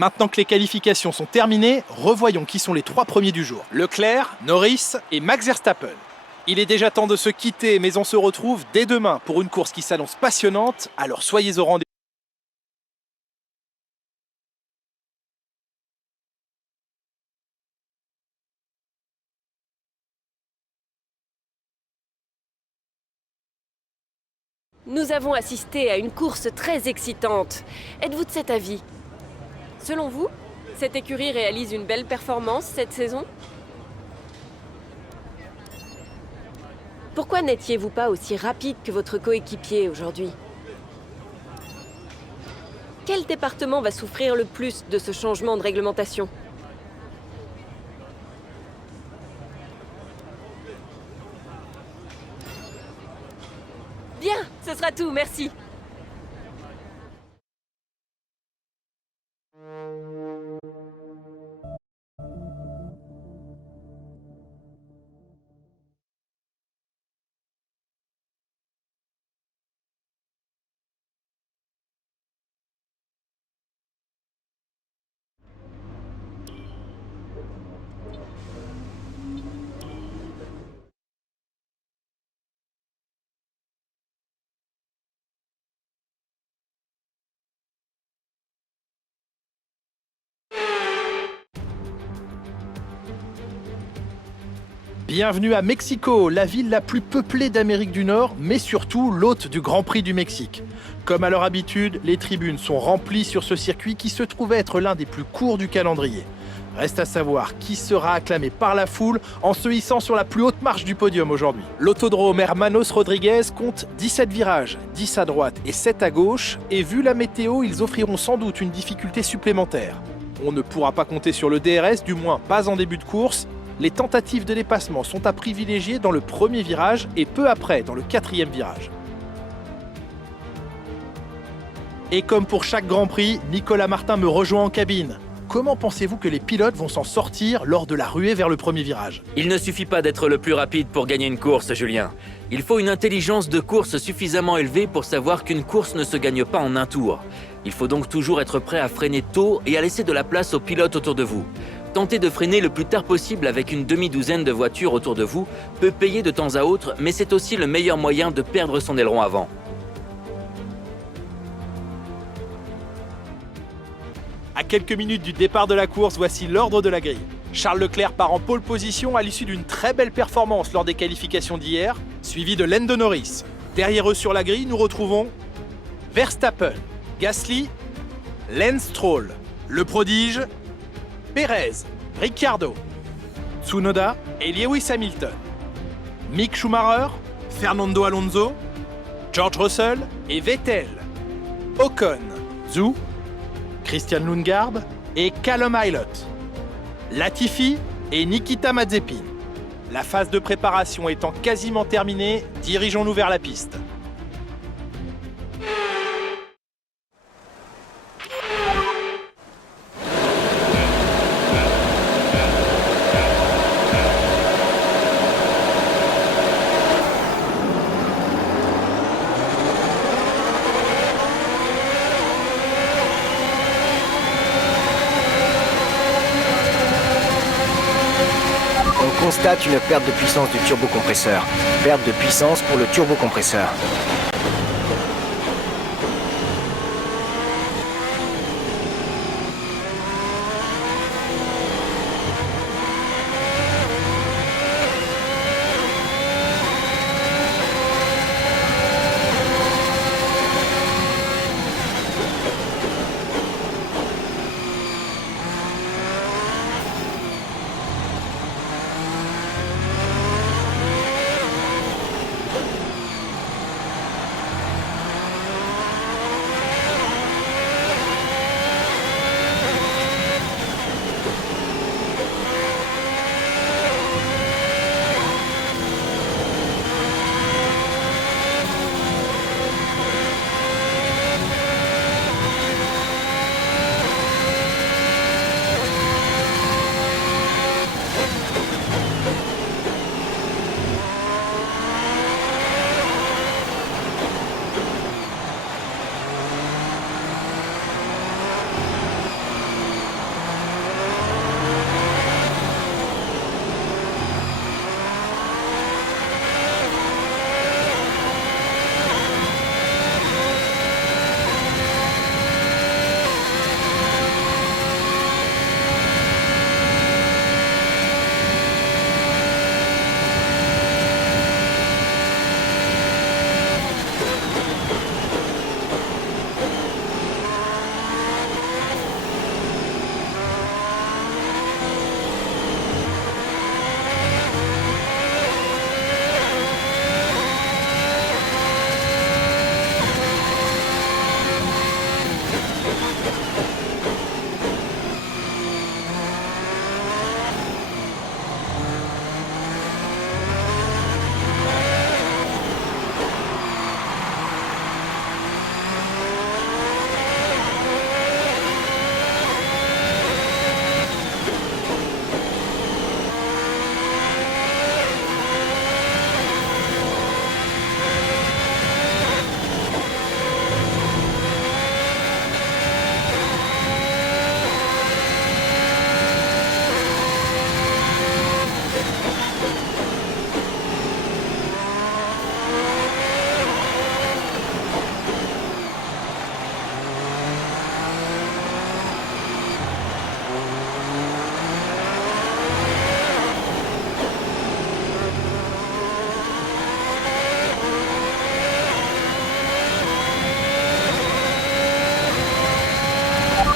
Maintenant que les qualifications sont terminées, revoyons qui sont les 3 premiers du jour. Leclerc, Norris et Max Verstappen. Il est déjà temps de se quitter, mais on se retrouve dès demain pour une course qui s'annonce passionnante, alors soyez au rendez-vous. Nous avons assisté à une course très excitante. Êtes-vous de cet avis? Selon vous, cette écurie réalise une belle performance cette saison? Pourquoi n'étiez-vous pas aussi rapide que votre coéquipier aujourd'hui? Quel département va souffrir le plus de ce changement de réglementation? Bien, ce sera tout, merci. Bienvenue à Mexico, la ville la plus peuplée d'Amérique du Nord, mais surtout l'hôte du Grand Prix du Mexique. Comme à leur habitude, les tribunes sont remplies sur ce circuit qui se trouve être l'un des plus courts du calendrier. Reste à savoir qui sera acclamé par la foule en se hissant sur la plus haute marche du podium aujourd'hui. L'autodrome Hermanos Rodriguez compte 17 virages, 10 à droite et 7 à gauche, et vu la météo, ils offriront sans doute une difficulté supplémentaire. On ne pourra pas compter sur le DRS, du moins pas en début de course. Les tentatives de dépassement sont à privilégier dans le premier virage et peu après dans le 4e virage. Et comme pour chaque Grand Prix, Nicolas Martin me rejoint en cabine. Comment pensez-vous que les pilotes vont s'en sortir lors de la ruée vers le premier virage? Il ne suffit pas d'être le plus rapide pour gagner une course, Julien. Il faut une intelligence de course suffisamment élevée pour savoir qu'une course ne se gagne pas en un tour. Il faut donc toujours être prêt à freiner tôt et à laisser de la place aux pilotes autour de vous. Tenter de freiner le plus tard possible avec une demi-douzaine de voitures autour de vous peut payer de temps à autre, mais c'est aussi le meilleur moyen de perdre son aileron avant. À quelques minutes du départ de la course, voici l'ordre de la grille. Charles Leclerc part en pole position à l'issue d'une très belle performance lors des qualifications d'hier, suivi de Lando Norris. Derrière eux sur la grille, nous retrouvons Verstappen, Gasly, Lance Stroll, le prodige, Perez, Ricciardo, Tsunoda et Lewis Hamilton. Mick Schumacher, Fernando Alonso, George Russell et Vettel. Ocon, Zhou, Christian Lundgaard et Callum Ilott. Latifi et Nikita Mazepin. La phase de préparation étant quasiment terminée, dirigeons-nous vers la piste. On constate une perte de puissance du turbocompresseur. Perte de puissance pour le turbocompresseur.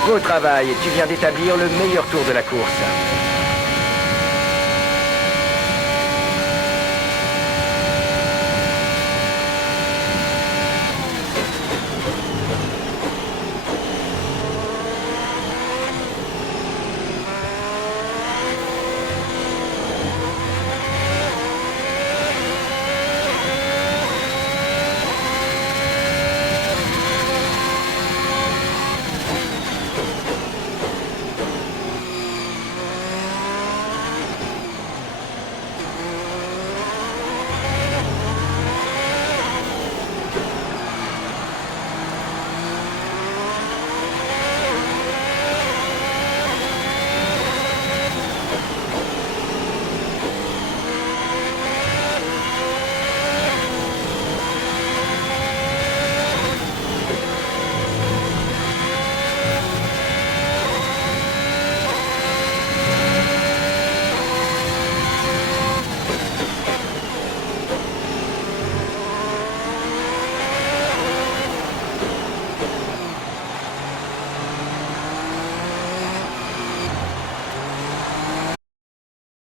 Beau travail, tu viens d'établir le meilleur tour de la course.